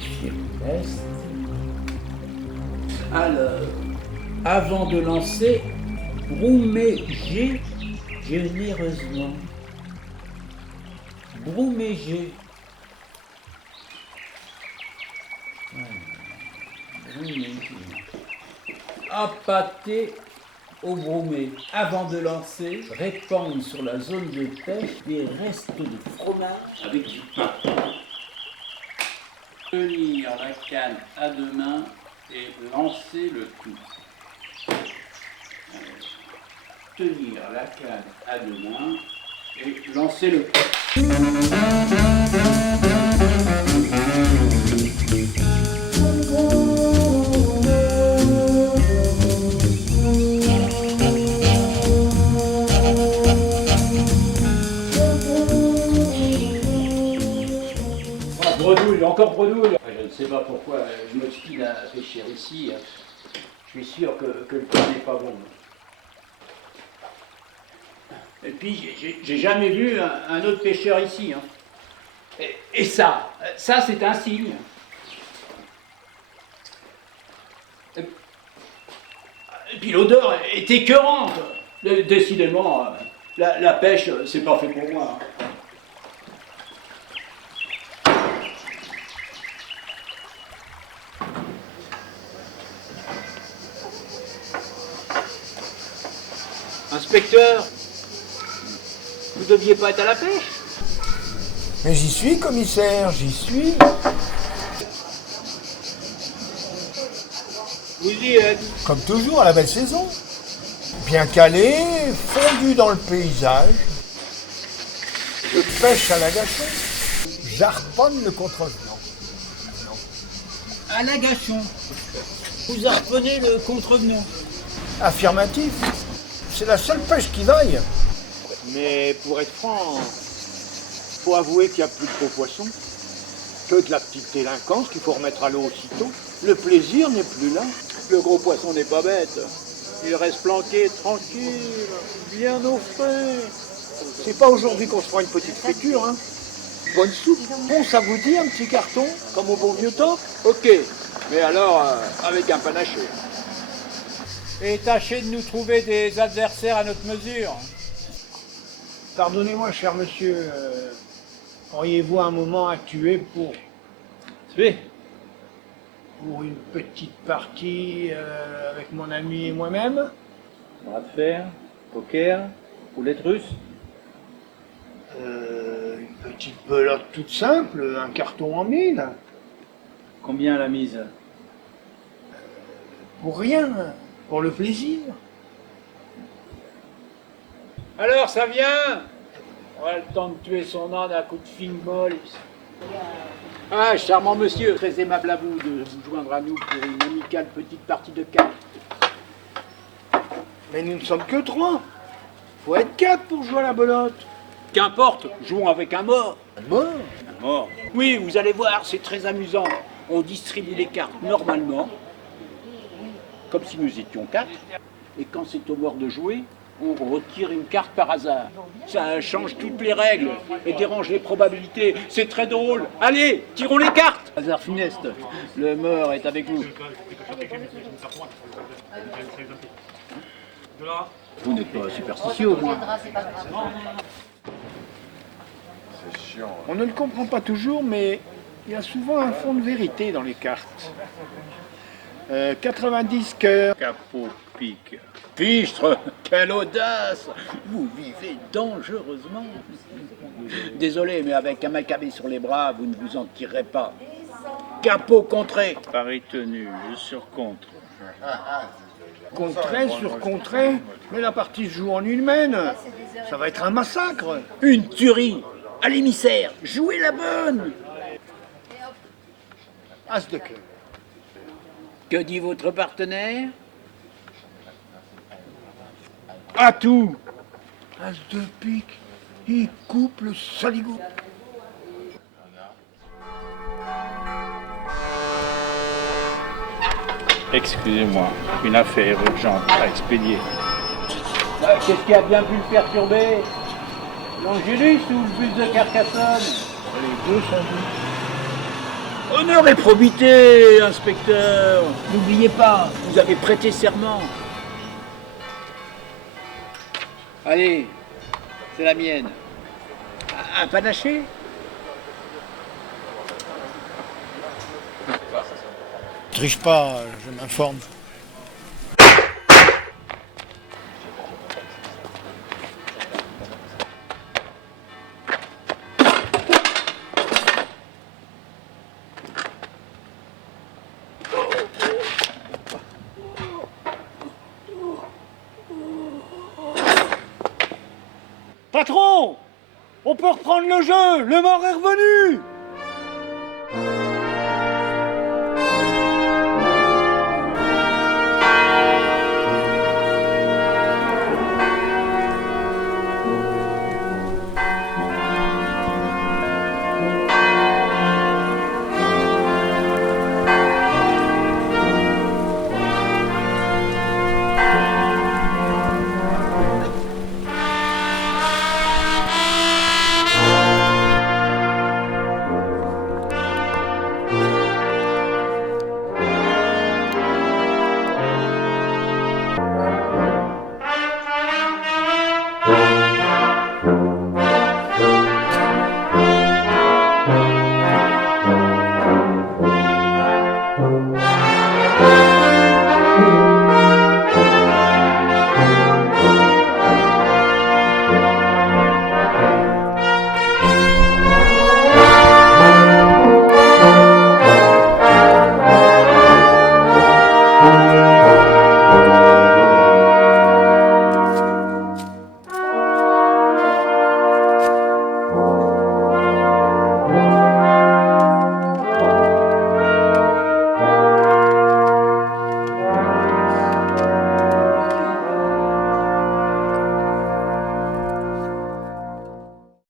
vérifier le test. Alors, avant de lancer, broumez-G généreusement. Broumez-G. Broumez-G. Appâter au broumé. Avant de lancer, répandre sur la zone de pêche des restes de fromage avec du pain. Tenir la canne à deux mains et lancer le tout. Tenir la canne à deux mains et lancer le tout. Bredouille, encore bredouille. Je ne sais pas pourquoi je m'obstine à pêcher ici. Je suis sûr que le temps n'est pas bon. Et puis, j'ai jamais vu un autre pêcheur ici. Hein. Et ça c'est un signe. Et puis l'odeur est écœurante. Décidément, la pêche, c'est pas fait pour moi. Inspecteur, vous deviez pas être à la pêche? Mais j'y suis, commissaire, j'y suis. Vous y êtes. Comme toujours, à la belle saison. Bien calé, fondu dans le paysage. Je pêche à l'agachon. J'harponne le contrevenant. À l'agachon. Vous harponnez le contrevenant. Affirmatif. C'est la seule pêche qui vaille. Mais pour être franc, faut avouer qu'il n'y a plus de gros poissons. Que de la petite délinquance qu'il faut remettre à l'eau aussitôt. Le plaisir n'est plus là. Le gros poisson n'est pas bête. Il reste planqué, tranquille, bien au frais. C'est pas aujourd'hui qu'on se prend une petite friture, hein. Bonne soupe. Bon, ça vous dit un petit carton, comme au bon vieux temps? Ok, mais alors avec un panaché. Et tâchez de nous trouver des adversaires à notre mesure. Pardonnez-moi, cher monsieur, auriez-vous un moment à tuer pour une petite partie avec mon ami et moi-même? Bras de fer, poker, roulette russe. Une petite belote toute simple, un carton en 1000. Combien la mise? Pour rien, pour le plaisir. Alors ça vient? On a le temps de tuer son âne à coup de fine molle. Ah, charmant monsieur, très aimable à vous de vous joindre à nous pour une amicale petite partie de cartes. Mais nous ne sommes que 3. Faut être 4 pour jouer à la belote. Qu'importe, jouons avec un mort. Un mort? Un mort. Oui, vous allez voir, c'est très amusant. On distribue les cartes normalement, comme si nous étions 4. Et quand c'est au mort de jouer, on retire une carte par hasard. Ça change toutes les règles et dérange les probabilités. C'est très drôle. Allez, tirons les cartes. Hasard funeste, le mort est avec vous. Vous n'êtes pas superstitieux, au moins. On ne le comprend pas toujours, mais il y a souvent un fond de vérité dans les cartes. 90 cœurs. Capot pique. Fichtre, quelle audace! Vous vivez dangereusement. Désolé, mais avec un macabé sur les bras, vous ne vous en tirerez pas. Capot contré. Pari tenu, je surcontre. Contré sur contré. Mais la partie se joue en une main. Ça va être un massacre. Une tuerie. À l'émissaire, jouez la bonne. As de cœur. Que dit votre partenaire? À tout. As de pique. Il coupe le saligot. Excusez-moi, une affaire urgente à expédier. Qu'est-ce qui a bien pu le perturber? L'Angélus ou le bus de Carcassonne? Les deux sans doute. Honneur et probité, inspecteur. N'oubliez pas, vous avez prêté serment. Allez, c'est la mienne. Un panaché? Triche pas, je m'informe. Patron, on peut reprendre le jeu, le mort est revenu.